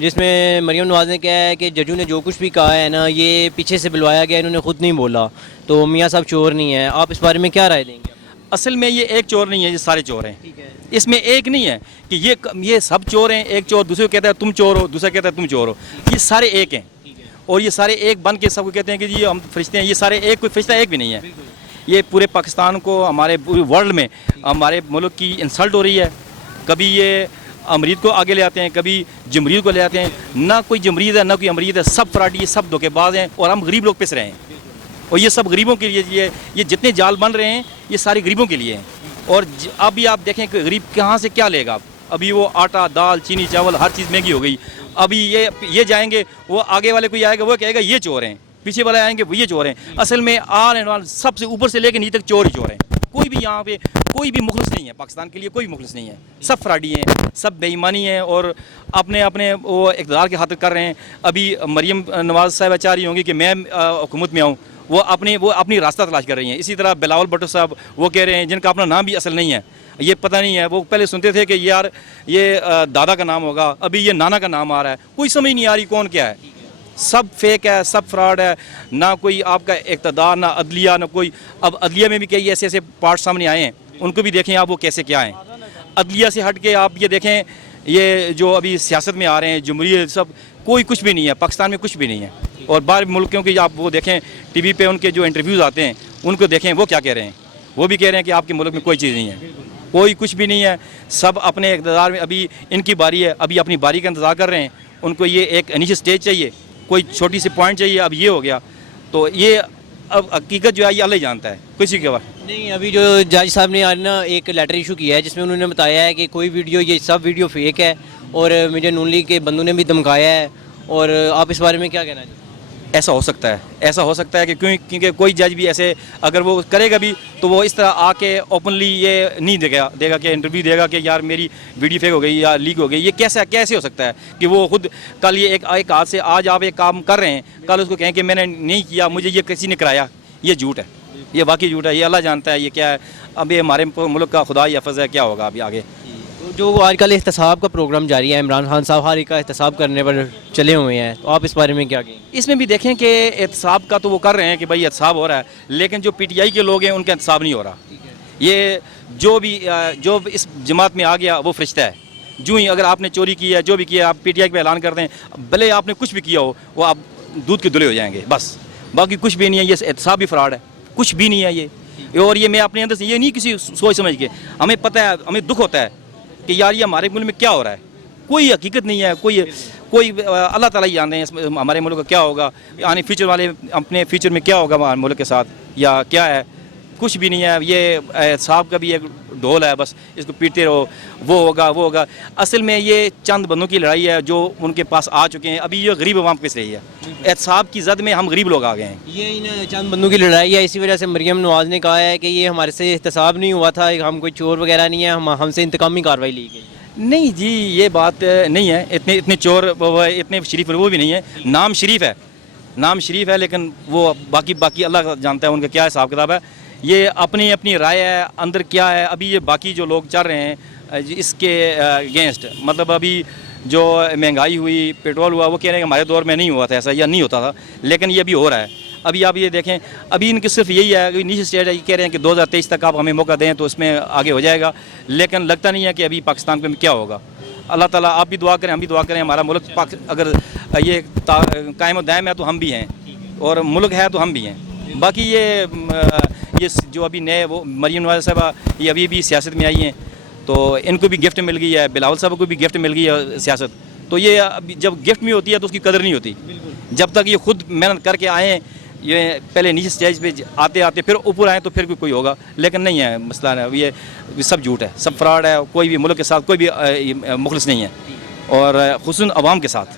جس میں مریم نواز نے کہا ہے کہ ججوں نے جو کچھ بھی کہا ہے نا یہ پیچھے سے بلوایا گیا، انہوں نے خود نہیں بولا، تو میاں صاحب چور نہیں ہیں. آپ اس بارے میں کیا رائے دیں گے؟ اصل میں یہ ایک چور نہیں ہے، یہ سارے چور ہیں. ٹھیک ہے. اس میں ایک نہیں ہے کہ یہ سب چور ہیں. ایک چور دوسرے کو کہتا ہے تم چور ہو، دوسرا کہتا ہے تم چور ہو. یہ سارے ایک ہیں اور یہ سارے ایک بن کے سب کو کہتے ہیں کہ یہ ہم فرشتے ہیں. یہ سارے ایک، کوئی فرشتہ ایک بھی نہیں ہے. یہ پورے پاکستان کو، ہمارے پورے ورلڈ میں ہمارے ملک کی انسلٹ ہو رہی ہے. کبھی یہ امریت کو آگے لے آتے ہیں، کبھی جمہوریت کو لے آتے ہیں. نہ کوئی جمہوریت ہے نہ کوئی امریت ہے، سب فراڈی، سب دھوکے باز ہیں اور ہم غریب لوگ پس رہے ہیں. اور یہ سب غریبوں کے لیے، یہ جتنے جال بن رہے ہیں یہ سارے غریبوں کے لیے ہیں. اور ابھی آپ دیکھیں کہ غریب کہاں سے کیا لے گا. ابھی وہ آٹا، دال، چینی، چاول ہر چیز مہنگی ہو گئی. ابھی یہ جائیں گے، وہ آگے والے کوئی آئے گا وہ کہے گا یہ چور ہیں، پیچھے والے آئیں گے وہ یہ چور ہیں. اصل میں آل اینڈ آل سب سے اوپر سے لے کے نیچے تک چور ہی چور ہیں. کوئی بھی یہاں پہ کوئی بھی مخلص نہیں ہے. پاکستان کے لیے کوئی بھی مخلص نہیں ہے. سب فراڈی ہیں، سب بے ایمانی ہیں اور اپنے وہ اقتدار کے خاطر کر رہے ہیں. ابھی مریم نواز صاحبہ چاہ رہی ہوں گی کہ میں حکومت میں آؤں، وہ اپنی راستہ تلاش کر رہی ہیں. اسی طرح بلاول بھٹو صاحب وہ کہہ رہے ہیں جن کا اپنا نام بھی اصل نہیں ہے، یہ پتہ نہیں ہے. وہ پہلے سنتے تھے کہ یار یہ دادا کا نام ہوگا، ابھی یہ نانا کا نام آ رہا ہے. کوئی سمجھ نہیں آ رہی کون کیا ہے. سب فیک ہے، سب فراڈ ہے. نہ کوئی آپ کا اقتدار، نہ عدلیہ، نہ کوئی. اب عدلیہ میں بھی کئی ایسے پارٹ سامنے آئے ہیں، ان کو بھی دیکھیں آپ وہ کیسے کیا ہیں. عدلیہ سے ہٹ کے آپ یہ دیکھیں یہ جو ابھی سیاست میں آ رہے ہیں جمہوریت، سب کوئی کچھ بھی نہیں ہے. پاکستان میں کچھ بھی نہیں ہے. اور باہر ملکوں کی آپ وہ دیکھیں ٹی وی پہ ان کے جو انٹرویوز آتے ہیں ان کو دیکھیں وہ کیا کہہ رہے ہیں. وہ بھی کہہ رہے ہیں کہ آپ کے ملک میں کوئی چیز نہیں ہے، کوئی کچھ بھی نہیں ہے. سب اپنے اقتدار میں، ابھی ان کی باری ہے، ابھی اپنی باری کا انتظار کر رہے ہیں. ان کو یہ ایک انیشل سٹیج چاہیے، کوئی چھوٹی سی پوائنٹ چاہیے. اب یہ ہو گیا تو یہ اب حقیقت جو ہے یہ اللہ ہی جانتا ہے، کسی کے بعد نہیں. ابھی جو جج صاحب نے آج نا ایک لیٹر ایشو کیا ہے جس میں انہوں نے بتایا ہے کہ کوئی ویڈیو، یہ سب ویڈیو فیک ہے اور مجھے نون لیگ کے بندوں نے بھی دھمکایا ہے. اور آپ اس بارے میں کیا کہنا چاہتے ہیں؟ ایسا ہو سکتا ہے، ایسا ہو سکتا ہے کہ کیونکہ کوئی جج بھی ایسے اگر وہ کرے گا بھی تو وہ اس طرح آ کے اوپنلی یہ نہیں دے گا کہ انٹرویو دے گا کہ یار میری ویڈیو فیک ہو گئی یا لیک ہو گئی. یہ کیسے ہو سکتا ہے کہ وہ خود کل یہ ایک ہاتھ سے آج آپ ایک کام کر رہے ہیں، کل اس کو کہیں کہ میں نے نہیں کیا، مجھے یہ کسی نے کرایا. یہ جھوٹ ہے، یہ واقعی جھوٹ ہے. یہ اللہ جانتا ہے یہ کیا ہے. اب یہ ہمارے ملک کا خدا ہی حافظ ہے، کیا ہوگا ابھی آگے. جو آج کل احتساب کا پروگرام جاری ہے، عمران خان صاحب ہر ایک کا احتساب کرنے پر چلے ہوئے ہیں، تو آپ اس بارے میں کیا کہیں گے؟ اس میں بھی دیکھیں کہ احتساب کا تو وہ کر رہے ہیں کہ بھائی احتساب ہو رہا ہے، لیکن جو پی ٹی آئی کے لوگ ہیں ان کا احتساب نہیں ہو رہا. یہ جو اس جماعت میں آ گیا وہ فرشتہ ہے. جو ہی اگر آپ نے چوری کی ہے، جو بھی کیا، آپ پی ٹی آئی پہ اعلان کر دیں، بھلے آپ نے کچھ بھی کیا ہو، وہ آپ دودھ کے دھلے ہو جائیں گے بس. باقی کچھ بھی نہیں ہے. یہ احتساب بھی فراڈ ہے، کچھ بھی نہیں ہے یہ. اور یہ میں اپنے اندر سے یہ نہیں کسی سوچ سمجھ کے، ہمیں پتہ ہے، ہمیں دکھ ہوتا ہے کہ یار یہ ہمارے ملک میں کیا ہو رہا ہے. کوئی حقیقت نہیں ہے، کوئی اللہ تعالیٰ ہی جانتے ہیں ہمارے ملک کا کیا ہوگا، یعنی فیوچر والے اپنے فیوچر میں کیا ہوگا ہمارے ملک کے ساتھ یا کیا ہے. کچھ بھی نہیں ہے. یہ احتساب کا بھی ایک ڈھول ہے، بس اس کو پیٹتے رہو، وہ ہوگا. اصل میں یہ چند بندوں کی لڑائی ہے جو ان کے پاس آ چکے ہیں. ابھی یہ غریب عوام پس رہی ہے. احتساب کی زد میں ہم غریب لوگ آ گئے ہیں. یہ ان چند بندوں کی لڑائی ہے. اسی وجہ سے مریم نواز نے کہا ہے کہ یہ ہمارے سے احتساب نہیں ہوا تھا، ہم کوئی چور وغیرہ نہیں ہے، ہم سے انتقامی کارروائی لی گئی. نہیں جی، یہ بات نہیں ہے. اتنے چور اتنے شریف وہ بھی نہیں ہے. نام شریف ہے لیکن وہ باقی اللہ جانتا ہے ان کا کیا حساب کتاب ہے. یہ اپنی رائے ہے اندر کیا ہے. ابھی یہ باقی جو لوگ چل رہے ہیں اس کے اگینسٹ، مطلب ابھی جو مہنگائی ہوئی، پیٹرول ہوا، وہ کہہ رہے ہیں کہ ہمارے دور میں نہیں ہوا تھا ایسا یا نہیں ہوتا تھا، لیکن یہ بھی ہو رہا ہے. ابھی آپ یہ دیکھیں، ابھی ان کی صرف یہی ہے کہ نیچے اسٹیٹ ہے، یہ کہہ رہے ہیں کہ 2023 تک آپ ہمیں موقع دیں تو اس میں آگے ہو جائے گا، لیکن لگتا نہیں ہے کہ ابھی پاکستان میں کیا ہوگا. اللہ تعالیٰ آپ بھی دعا کریں، ہم بھی دعا کریں. ہمارا ملک اگر یہ قائم و دائم ہے تو ہم بھی ہیں، اور ملک ہے تو ہم بھی ہیں. باقی یہ جو ابھی نئے وہ مریم نواز صاحبہ یہ ابھی بھی سیاست میں آئی ہیں تو ان کو بھی گفٹ مل گئی ہے، بلاول صاحب کو بھی گفٹ مل گئی ہے سیاست. تو یہ جب گفٹ میں ہوتی ہے تو اس کی قدر نہیں ہوتی. جب تک یہ خود محنت کر کے آئیں، یہ پہلے نیچے اسٹیج پہ آتے پھر اوپر آئیں تو پھر کوئی ہوگا، لیکن نہیں ہے. مسئلہ ہے یہ سب جھوٹ ہے، سب فراڈ ہے. کوئی بھی ملک کے ساتھ کوئی بھی مخلص نہیں ہے، اور خصوصاً عوام کے ساتھ.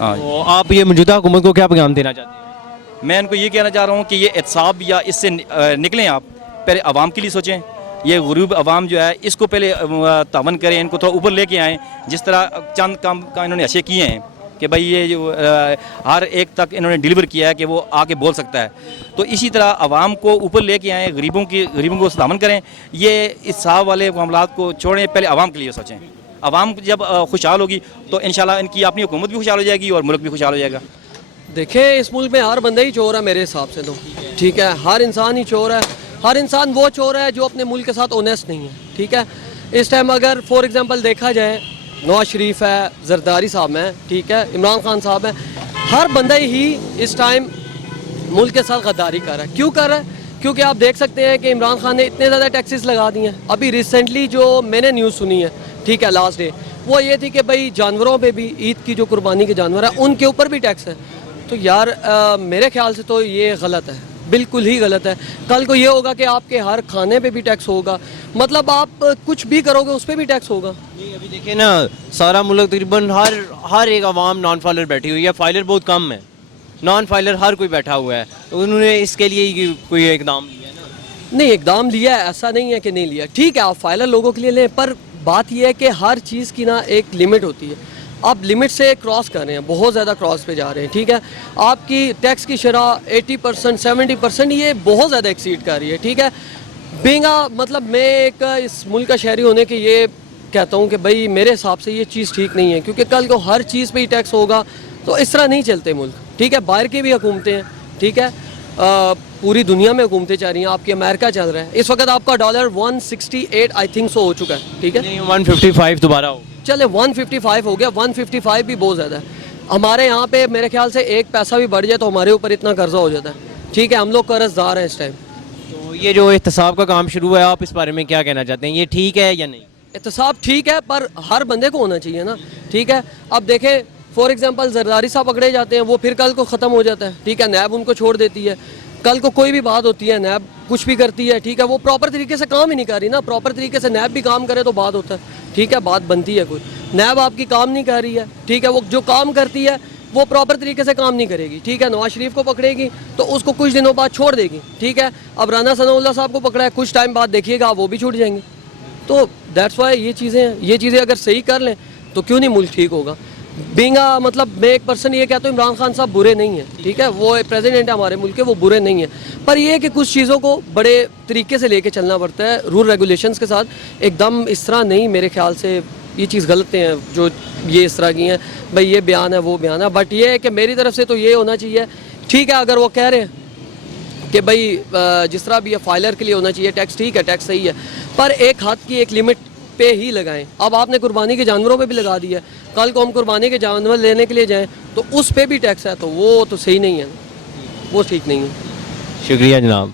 ہاں، تو آپ یہ موجودہ حکومت کو کیا پیغام دینا چاہتے ہیں؟ میں ان کو یہ کہنا چاہ رہا ہوں کہ یہ احتساب یا اس سے نکلیں. آپ پہلے عوام کے لیے سوچیں. یہ غریب عوام جو ہے اس کو پہلے تعاون کریں، ان کو تھوڑا اوپر لے کے آئیں. جس طرح چند کام انہوں نے اچھے کیے ہیں کہ بھائی یہ جو ہر ایک تک انہوں نے ڈیلیور کیا ہے کہ وہ آ کے بول سکتا ہے، تو اسی طرح عوام کو اوپر لے کے آئیں، غریبوں کو تعاون کریں. یہ احتساب والے معاملات کو چھوڑیں، پہلے عوام کے لیے سوچیں. عوام جب خوشحال ہوگی تو انشاءاللہ ان کی اپنی حکومت بھی خوشحال ہو جائے گی اور ملک بھی خوشحال ہو جائے گا. دیکھیں اس ملک میں ہر بندہ ہی چور ہے میرے حساب سے تو, ٹھیک ہے, ہر انسان ہی چور ہے. ہر انسان وہ چور ہے جو اپنے ملک کے ساتھ اونیسٹ نہیں ہے, ٹھیک ہے. اس ٹائم اگر فار ایگزامپل دیکھا جائے, نواز شریف ہے, زرداری صاحب ہیں, ٹھیک ہے, عمران خان صاحب ہیں, ہر بندہ ہی اس ٹائم ملک کے ساتھ غداری کر رہا ہے. کیوں کر رہا ہے؟ کیونکہ آپ دیکھ سکتے ہیں کہ عمران خان نے اتنے زیادہ ٹیکسز لگا دیے ہیں. ابھی ریسنٹلی جو میں نے نیوز سنی ہے, ٹھیک ہے, لاسٹ ڈے وہ یہ تھی کہ بھائی جانوروں پہ بھی, عید کی جو قربانی کے جانور ہیں ان کے اوپر بھی ٹیکس ہے. تو یار میرے خیال سے تو یہ غلط ہے, بالکل ہی غلط ہے. کل کو یہ ہوگا کہ آپ کے ہر کھانے پہ بھی ٹیکس ہوگا, مطلب آپ کچھ بھی کرو گے اس پہ بھی ٹیکس ہوگا. نہیں ابھی دیکھیں نا, سارا ملک تقریباً ہر ایک عوام نان فائلر بیٹھی ہوئی ہے. فائلر بہت کم ہے, نان فائلر ہر کوئی بیٹھا ہوا ہے. انہوں نے اس کے لیے کوئی اقدام لیا ہے نا؟ نہیں اقدام لیا ہے, ایسا نہیں ہے کہ نہیں لیا. ٹھیک ہے آپ فائلر لوگوں کے لیے لیں, پر بات یہ ہے کہ ہر چیز کی نا ایک لمٹ ہوتی ہے. آپ لمٹ سے کراس کر رہے ہیں, بہت زیادہ کراس پہ جا رہے ہیں, ٹھیک ہے. آپ کی ٹیکس کی شرح 80% 70% یہ بہت زیادہ ایکسیڈ کر رہی ہے, ٹھیک ہے. بینگا مطلب میں ایک اس ملک کا شہری ہونے کے یہ کہتا ہوں کہ بھائی میرے حساب سے یہ چیز ٹھیک نہیں ہے, کیونکہ کل کو ہر چیز پہ ہی ٹیکس ہوگا تو اس طرح نہیں چلتے ملک, ٹھیک ہے. باہر کی بھی حکومتیں ہیں, ٹھیک ہے, پوری دنیا میں حکومتیں چل رہی ہیں. آپ کی امریکہ چل رہا ہے اس وقت, آپ کا ڈالر 168 آئی تھنک سو ہو چکا ہے, ٹھیک ہے. نہیں 155 دوبارہ ہو. چلے 155 ہو گیا, 155 بھی بہت زیادہ ہے. ہمارے یہاں پہ میرے خیال سے ایک پیسہ بھی بڑھ جائے تو ہمارے اوپر اتنا قرضہ ہو جاتا ہے, ٹھیک ہے. ہم لوگ قرض دار ہیں اس ٹائم. تو یہ جو احتساب کا کام شروع ہے, آپ اس بارے میں کیا کہنا چاہتے ہیں, یہ ٹھیک ہے یا نہیں؟ احتساب ٹھیک ہے, پر ہر بندے کو ہونا چاہیے نا, ٹھیک ہے. اب دیکھیں فار ایگزامپل زرداری صاحب پکڑے جاتے ہیں, وہ پھر کل کو ختم ہو جاتا ہے, ٹھیک ہے. نیب ان کو چھوڑ دیتی ہے. کل کو کوئی بھی بات ہوتی ہے, نیب کچھ بھی کرتی ہے, ٹھیک ہے, وہ پراپر طریقے سے کام ہی نہیں کر رہی نا. پراپر طریقے سے نیب بھی کام کرے تو بات ہوتا ہے, ٹھیک ہے, بات بنتی ہے. کوئی نیب آپ کی کام نہیں کر رہی ہے, ٹھیک ہے, وہ جو کام کرتی ہے وہ پراپر طریقے سے کام نہیں کرے گی, ٹھیک ہے. نواز شریف کو پکڑے گی تو اس کو کچھ دنوں بعد چھوڑ دے گی, ٹھیک ہے. اب رانا ثناء اللہ صاحب کو پکڑا ہے, کچھ ٹائم بعد دیکھیے گا وہ بھی چھوٹ جائیں گے. تو دیٹس وائی یہ چیزیں ہیں, یہ چیزیں اگر صحیح کر لیں تو کیوں نہیں ملک ٹھیک ہوگا. بینگا مطلب میں ایک پرسن یہ کہتا ہوں عمران خان صاحب برے نہیں ہیں, ٹھیک ہے, وہ پریزیڈنٹ ہے ہمارے ملک کے, وہ برے نہیں ہیں. پر یہ ہے کہ کچھ چیزوں کو بڑے طریقے سے لے کے چلنا پڑتا ہے, رول ریگولیشنز کے ساتھ. ایک دم اس طرح نہیں, میرے خیال سے یہ چیز غلط ہیں جو یہ اس طرح کی ہیں. بھائی یہ بیان ہے وہ بیان ہے, بٹ یہ ہے کہ میری طرف سے تو یہ ہونا چاہیے, ٹھیک ہے. اگر وہ کہہ رہے ہیں کہ بھائی جس طرح بھی ہے فائلر کے لیے ہونا چاہیے ٹیکس, ٹھیک ہے, ٹیکس صحیح ہے, پر ایک حد کی ایک لمٹ پہ ہی لگائیں. اب آپ نے قربانی کے جانوروں پہ بھی لگا دیا ہے, کل کو ہم قربانی کے جانور لینے کے لیے جائیں تو اس پہ بھی ٹیکس ہے, تو وہ تو صحیح نہیں ہے, وہ ٹھیک نہیں ہے. شکریہ جناب.